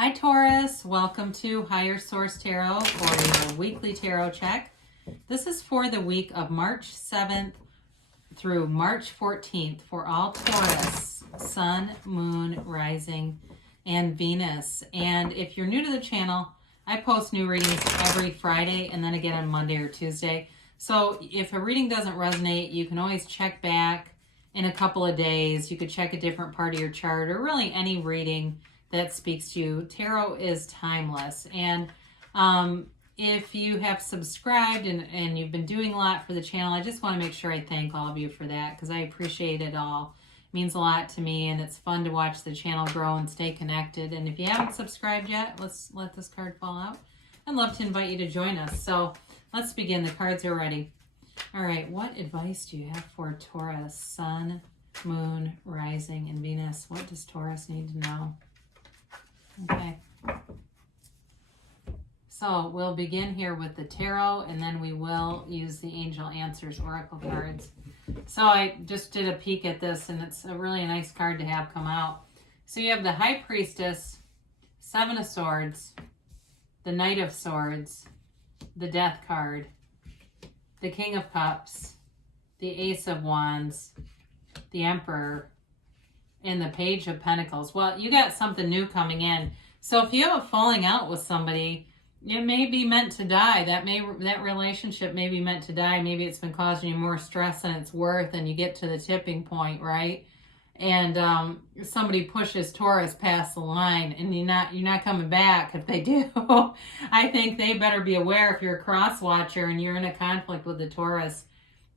Hi Taurus, welcome to Higher Source Tarot for your weekly tarot check. This is for the week of March 7th through March 14th for all Taurus, Sun, Moon, Rising, and Venus. And if you're new to the channel, I post new readings every Friday and then again on Monday or Tuesday. So if a reading doesn't resonate, you can always check back in a couple of days. You could check a different part of your chart or really any reading that speaks to you. Tarot is timeless. And if you have subscribed and you've been doing a lot for the channel, I just want to make sure I thank all of you for that because I appreciate it all. It means a lot to me, and it's fun to watch the channel grow and stay connected. And if you haven't subscribed yet, let's let this card fall out. I'd love to invite you to join us. So let's begin. The cards are ready. All right, what advice do you have for Taurus, Sun, Moon, Rising, and Venus? What does Taurus need to know? Okay, so we'll begin here with the tarot, and then we will use the Angel Answers Oracle cards. So I just did a peek at this, and it's a really nice card to have come out. So you have the High Priestess, Seven of Swords, the Knight of Swords, the Death card, the King of Cups, the Ace of Wands, the Emperor, and the Page of Pentacles. Well, you got something new coming in. So if you have a falling out with somebody, it may be meant to die. That relationship may be meant to die. Maybe it's been causing you more stress than it's worth, and you get to the tipping point, right? And somebody pushes Taurus past the line, and you're not coming back if they do. I think they better be aware if you're a cross watcher and you're in a conflict with the Taurus.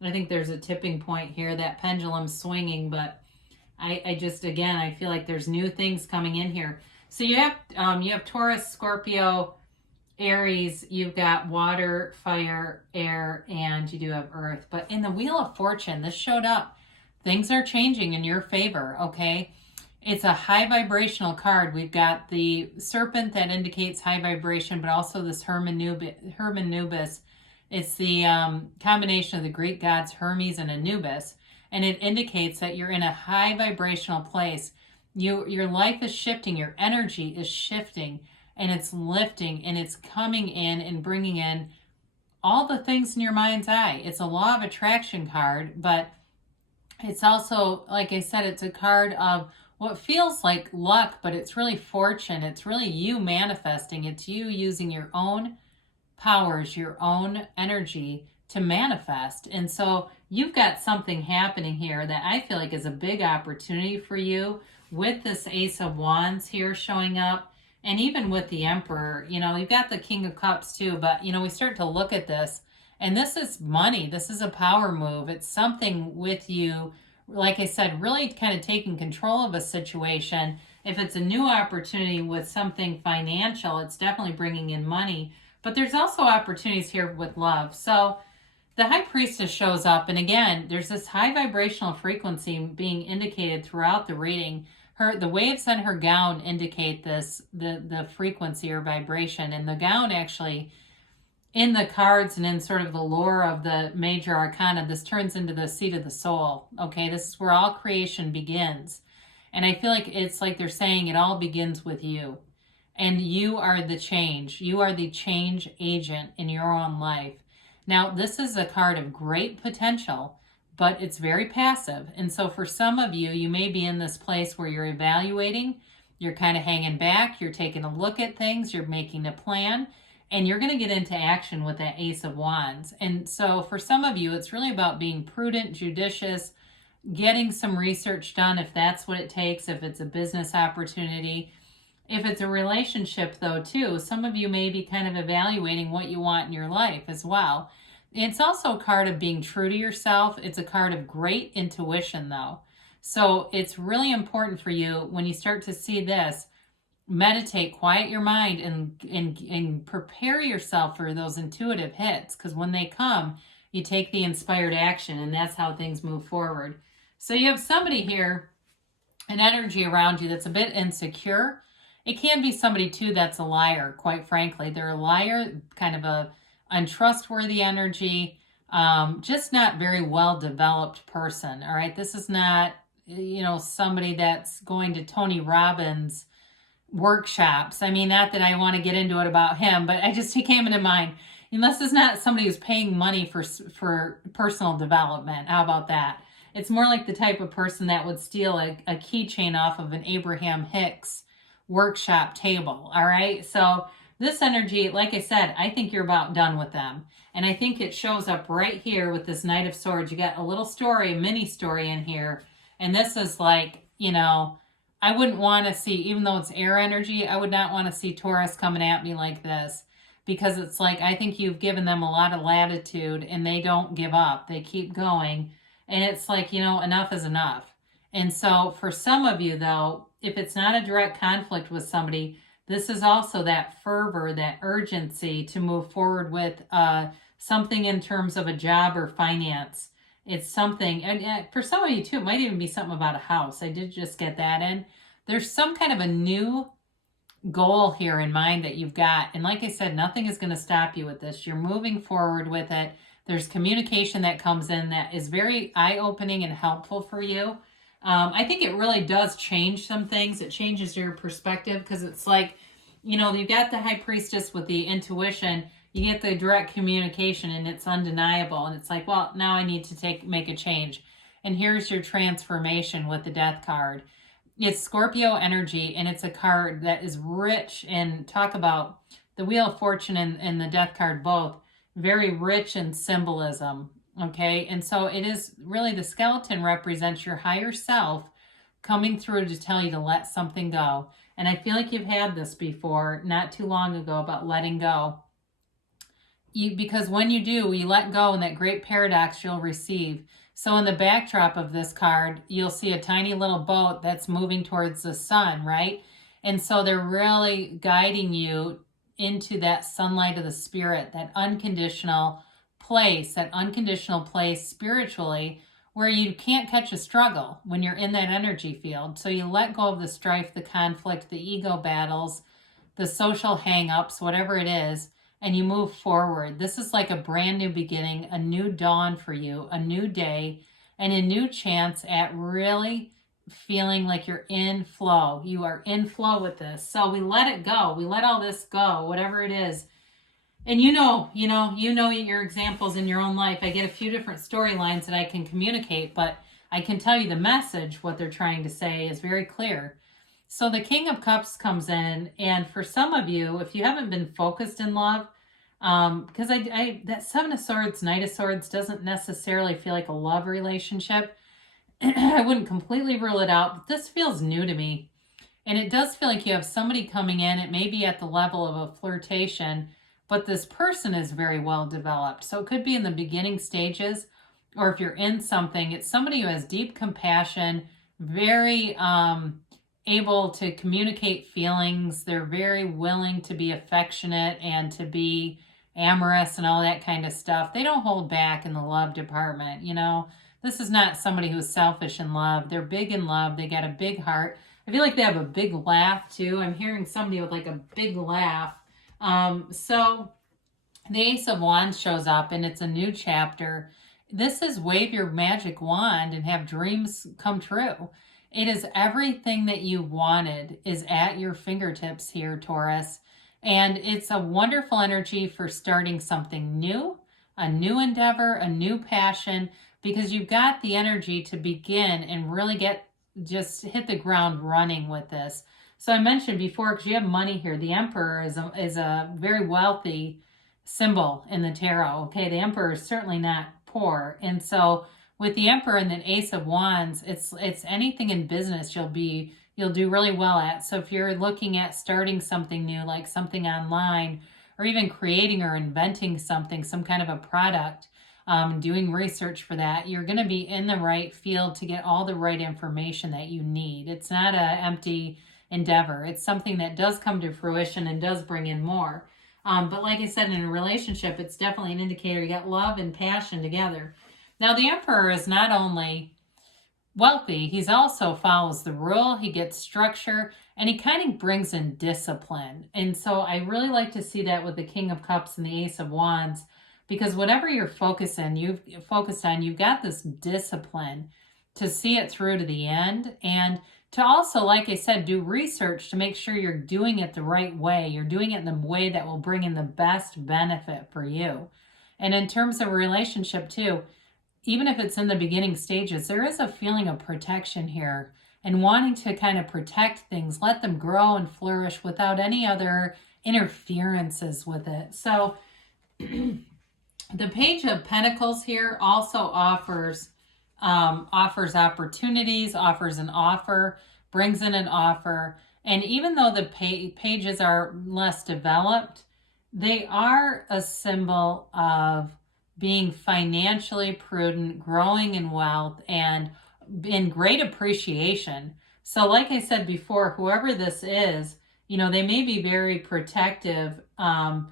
I think there's a tipping point here. That pendulum's swinging, but I just, again, I feel like there's new things coming in here. So you have Taurus, Scorpio, Aries, you've got water, fire, air, and you do have earth. But in the Wheel of Fortune, this showed up. Things are changing in your favor, okay? It's a high vibrational card. We've got the serpent that indicates high vibration, but also this Herman Nubis. It's the combination of the Greek gods Hermes and Anubis. And it indicates that you're in a high vibrational place. Your life is shifting, your energy is shifting, and it's lifting, and it's coming in and bringing in all the things in your mind's eye. It's a law of attraction card, but it's also, like I said, it's a card of what feels like luck, but it's really fortune. It's really you manifesting. It's you using your own powers, your own energy to manifest. And so you've got something happening here that I feel like is a big opportunity for you with this Ace of Wands here showing up, and even with the Emperor. You've got the King of Cups too, but we start to look at this, and this is money. This is a power move. It's something with you, like I said, really kind of taking control of a situation. If it's a new opportunity with something financial, it's definitely bringing in money, but there's also opportunities here with love. So the High Priestess shows up, and again, there's this high vibrational frequency being indicated throughout the reading. The waves on her gown indicate this, the frequency or vibration, and the gown actually, in the cards and in sort of the lore of the major arcana, this turns into the seat of the soul. Okay, this is where all creation begins. And I feel like it's like they're saying it all begins with you. And you are the change. You are the change agent in your own life. Now, this is a card of great potential, but it's very passive. And so for some of you, you may be in this place where you're evaluating, you're kind of hanging back, you're taking a look at things, you're making a plan, and you're going to get into action with that Ace of Wands. And so for some of you, it's really about being prudent, judicious, getting some research done if that's what it takes, if it's a business opportunity. If it's a relationship, though, too, some of you may be kind of evaluating what you want in your life as well. It's also a card of being true to yourself. It's a card of great intuition, though. So it's really important for you when you start to see this, meditate, quiet your mind, and prepare yourself for those intuitive hits, because when they come, you take the inspired action, and that's how things move forward. So you have somebody here, an energy around you that's a bit insecure. It can be somebody, too, that's a liar, quite frankly. They're a liar, kind of a untrustworthy energy, just not very well-developed person, all right? This is not, somebody that's going to Tony Robbins workshops. I mean, not that I want to get into it about him, but he came into mind. Unless it's not somebody who's paying money for personal development. How about that? It's more like the type of person that would steal a keychain off of an Abraham Hicks workshop table. All right. So this energy, like I said, I think you're about done with them. And I think it shows up right here with this Knight of Swords. You got a little story, a mini story in here. And this is like, you know, I wouldn't want to see, even though it's air energy, I would not want to see Taurus coming at me like this. Because it's like, I think you've given them a lot of latitude and they don't give up. They keep going. And it's like, you know, enough is enough. And so for some of you, though, if it's not a direct conflict with somebody, this is also that fervor, that urgency to move forward with something in terms of a job or finance. It's something, and for some of you too, it might even be something about a house. I did just get that in. There's some kind of a new goal here in mind that you've got. And like I said, nothing is going to stop you with this. You're moving forward with it. There's communication that comes in that is very eye-opening and helpful for you. I think it really does change some things. It changes your perspective because it's like, you know, you've got the High Priestess with the intuition. You get the direct communication and it's undeniable. And it's like, well, now I need to make a change. And here's your transformation with the Death card. It's Scorpio energy, and it's a card that is rich in, talk about the Wheel of Fortune and the Death card both, very rich in symbolism, okay? And so it is really, the skeleton represents your higher self coming through to tell you to let something go. And I feel like you've had this before, not too long ago, about letting go. Because when you do, you let go, and that great paradox you'll receive. So in the backdrop of this card, you'll see a tiny little boat that's moving towards the sun, right? And so they're really guiding you into that sunlight of the spirit, that unconditional place spiritually, where you can't catch a struggle when you're in that energy field. So you let go of the strife, the conflict, the ego battles, the social hang-ups, whatever it is, and you move forward. This is like a brand new beginning, a new dawn for you, a new day, and a new chance at really feeling like you're in flow. You are in flow with this. So we let it go. We let all this go, whatever it is. And you know your examples in your own life. I get a few different storylines that I can communicate, but I can tell you the message, what they're trying to say is very clear. So the King of Cups comes in, and for some of you, if you haven't been focused in love, because that Seven of Swords, Knight of Swords doesn't necessarily feel like a love relationship. I wouldn't completely rule it out, but this feels new to me. And it does feel like you have somebody coming in. It may be at the level of a flirtation, but this person is very well developed. So it could be in the beginning stages, or if you're in something, it's somebody who has deep compassion, very able to communicate feelings. They're very willing to be affectionate and to be amorous and all that kind of stuff. They don't hold back in the love department, you know. This is not somebody who's selfish in love. They're big in love. They got a big heart. I feel like they have a big laugh too. I'm hearing somebody with like a big laugh. So the Ace of Wands shows up, and it's a new chapter. This is wave your magic wand and have dreams come true. It is everything that you wanted is at your fingertips here, Taurus. And it's a wonderful energy for starting something new, a new endeavor, a new passion, because you've got the energy to begin and really just hit the ground running with this. So I mentioned before, because you have money here, the Emperor is a very wealthy symbol in the tarot. Okay, the Emperor is certainly not poor. And so with the Emperor and the Ace of Wands, it's anything in business you'll do really well at. So if you're looking at starting something new, like something online, or even creating or inventing something, some kind of a product, doing research for that, you're going to be in the right field to get all the right information that you need. It's not an empty endeavor. It's something that does come to fruition and does bring in more. But like I said, in a relationship, it's definitely an indicator you got love and passion together. Now, the Emperor is not only wealthy, he's also follows the rule, he gets structure, and he kind of brings in discipline. And so I really like to see that with the King of Cups and the Ace of Wands, because whatever you're focused on, you've got this discipline to see it through to the end and to also, like I said, do research to make sure you're doing it the right way. You're doing it in the way that will bring in the best benefit for you. And in terms of a relationship too, even if it's in the beginning stages, there is a feeling of protection here and wanting to kind of protect things, let them grow and flourish without any other interferences with it. So the Page of Pentacles here also offers opportunities, offers an offer, brings in an offer. And even though the pages are less developed, they are a symbol of being financially prudent, growing in wealth, and in great appreciation. So like I said before, whoever this is, they may be very protective, a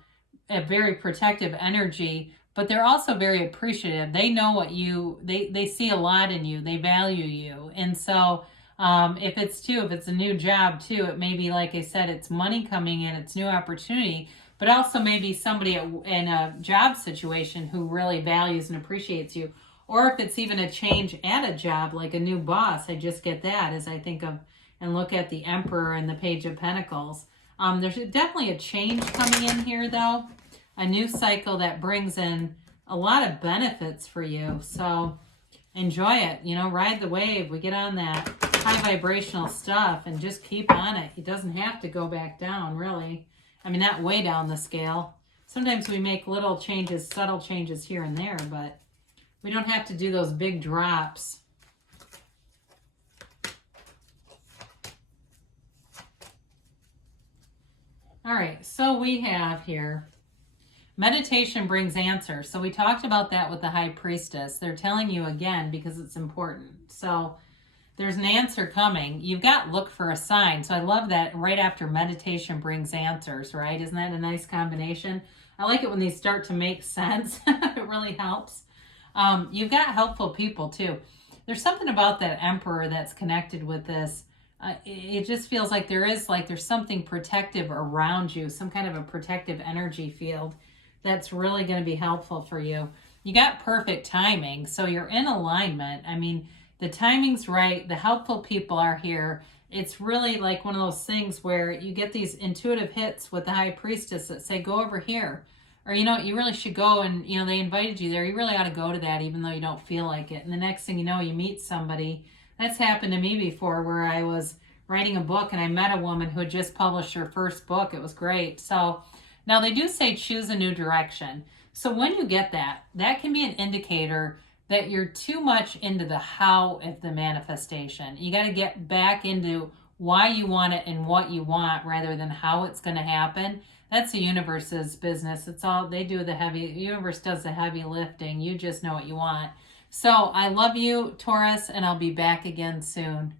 very protective energy, but they're also very appreciative. They know what they see a lot in you. They value you. And so if it's a new job too, it may be, like I said, it's money coming in, it's new opportunity, but also maybe somebody in a job situation who really values and appreciates you. Or if it's even a change at a job, like a new boss. I just get that as I think of and look at the Emperor and the Page of Pentacles. There's definitely a change coming in here though. A new cycle that brings in a lot of benefits for you. So enjoy it, ride the wave. We get on that high vibrational stuff and just keep on it. It doesn't have to go back down, really. I mean, not way down the scale. Sometimes we make little changes, subtle changes here and there, but we don't have to do those big drops. All right, so we have here, meditation brings answers. So we talked about that with the High Priestess. They're telling you again because it's important. So there's an answer coming. You've got look for a sign. So I love that right after meditation brings answers, right? Isn't that a nice combination? I like it when these start to make sense. It really helps. You've got helpful people too. There's something about that Emperor that's connected with this. It just feels like there's something protective around you, some kind of a protective energy field that's really going to be helpful for you. You got perfect timing, so you're in alignment. I mean, the timing's right. The helpful people are here. It's really like one of those things where you get these intuitive hits with the High Priestess that say, go over here. Or, you really should go, and, they invited you there. You really ought to go to that even though you don't feel like it. And the next thing you know, you meet somebody. That's happened to me before, where I was writing a book and I met a woman who had just published her first book. It was great. So now they do say choose a new direction. So when you get that, that can be an indicator that you're too much into the how of the manifestation. You got to get back into why you want it and what you want rather than how it's going to happen. That's the universe's business. It's all, they do the universe does the heavy lifting. You just know what you want. So I love you, Taurus, and I'll be back again soon.